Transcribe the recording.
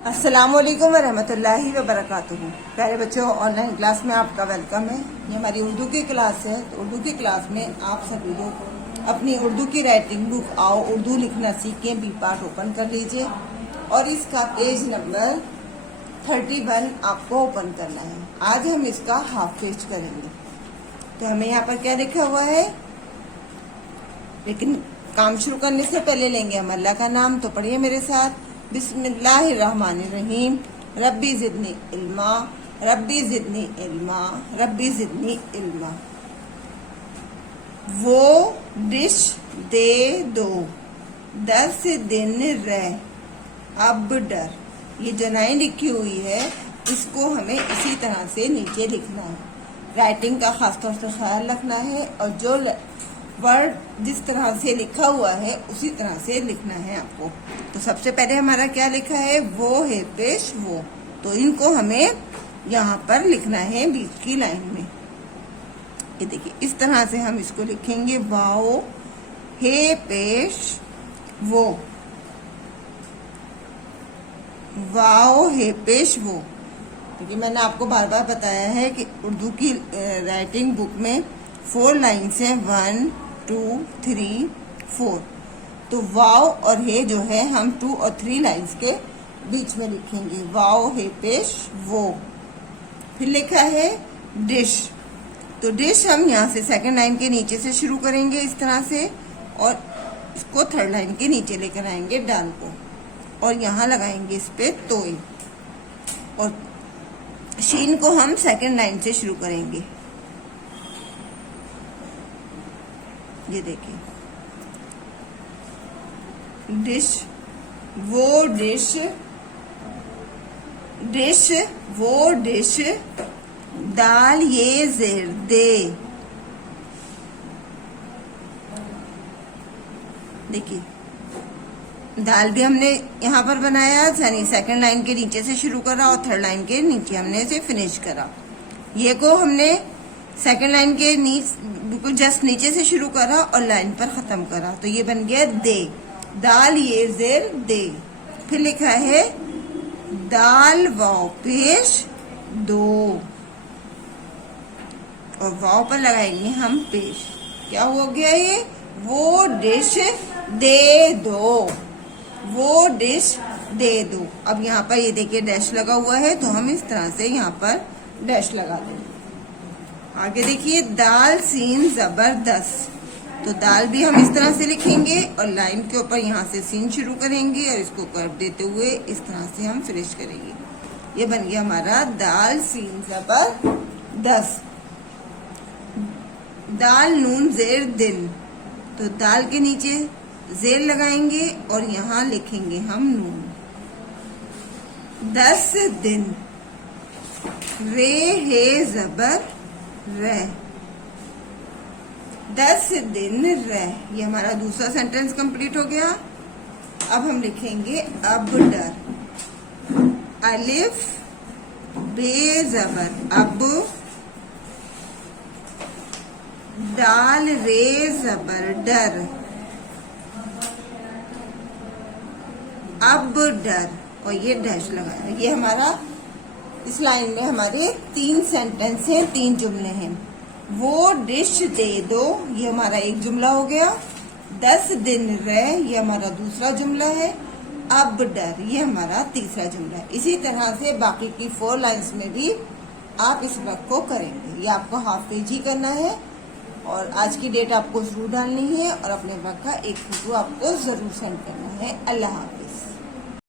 अस्सलामुअलैकुम वरहमतुल्लाहि वबरकातुहू। प्यारे बच्चों, ऑनलाइन क्लास में आपका वेलकम है। ये हमारी उर्दू की क्लास है। तो उर्दू की क्लास में आप सभी लोग अपनी उर्दू की राइटिंग बुक आओ उर्दू लिखना सीखें बी पार्ट ओपन कर लीजिए और इसका पेज नंबर 31 आपको ओपन करना है। आज हम इसका हाफ पेज करेंगे। तो हमें यहाँ पर क्या लिखा हुआ है, लेकिन काम शुरू करने से पहले लेंगे हम अल्लाह का नाम। तो पढ़िए मेरे साथ, बिस्मिल्लाहिर्रहमानिर्रहीम। रब्बी जिदनी इल्मा, रब्बी जिदनी इल्मा, रब्बी जिदनी इल्मा। वो डिश दे दो, 10 दिन रह, अब डर। ये जो लाइन लिखी हुई है इसको हमें इसी तरह से नीचे लिखना है। राइटिंग का खास तौर से ख्याल रखना है और जो वर्ड जिस तरह से लिखा हुआ है उसी तरह से लिखना है आपको। तो सबसे पहले हमारा क्या लिखा है, वो है पेश वो। तो इनको हमें यहाँ पर लिखना है बीच की लाइन में। ये देखिए इस तरह से हम इसको लिखेंगे, वाओ है पेश वो, वाओ है पेश वो। क्योंकि मैंने आपको बार बार बताया है कि उर्दू की राइटिंग बुक में 4 लाइन्स हैं, 1 2 3 4। तो वाओ और हे जो है हम 2 और 3 लाइन्स के बीच में लिखेंगे। वाओ है पेश वो। फिर लिखा है डिश। तो डिश हम यहाँ से सेकंड लाइन के नीचे से शुरू करेंगे इस तरह से और इसको थर्ड लाइन के नीचे लेकर आएंगे डाल को और यहाँ लगाएंगे इस पे तोय। और शीन को हम सेकंड लाइन से शुरू करेंगे। ये देखिए डिश वो डिश, डिश वो डिश, दाल ये जेर दे। देखिए दाल भी हमने यहाँ पर बनाया, यानी सेकंड लाइन के नीचे से शुरू करा और थर्ड लाइन के नीचे हमने इसे फिनिश करा। ये को हमने सेकंड लाइन के बिल्कुल जस्ट नीचे से शुरू करा और लाइन पर खत्म करा। तो ये बन गया दे, दाल ये जेर दे। फिर लिखा है दाल वाव पेश दो और वाव पर लगाएंगे हम पेश। क्या हो गया ये, वो डिश दे दो, वो डिश दे दो। अब यहाँ पर ये देखिए डैश लगा हुआ है तो हम इस तरह से यहाँ पर डैश लगा देंगे। आगे देखिए दाल सीन जबरदस्त। तो दाल भी हम इस तरह से लिखेंगे और लाइन के ऊपर यहाँ से सीन शुरू करेंगे और इसको कर्व देते हुए इस तरह से हम फिनिश करेंगे। ये बन गया हमारा दाल सीन जबरदस्त। दाल नून जेर दिन। तो दाल के नीचे जेर लगाएंगे और यहाँ लिखेंगे हम नून। 10 दिन, रे है जबर रह, 10 दिन रह। ये हमारा दूसरा सेंटेंस कंप्लीट हो गया। अब हम लिखेंगे अब डर। अलिफ बे जबर अब, दाल रे जबर डर, अब डर। और ये डैश लगाया। ये हमारा इस लाइन में हमारे 3 सेंटेंस हैं, 3 जुमले हैं। वो डिश दे दो, ये हमारा एक जुमला हो गया। 10 दिन रह, ये हमारा दूसरा जुमला है। अब डर, ये हमारा तीसरा जुमला है। इसी तरह से बाकी की 4 लाइन्स में भी आप इस वर्क को करेंगे। ये आपको हाफ पेज ही करना है और आज की डेट आपको जरूर डालनी है और अपने वर्क का एक फोटो आपको जरूर सेंड करना है। अल्लाह हाफिज।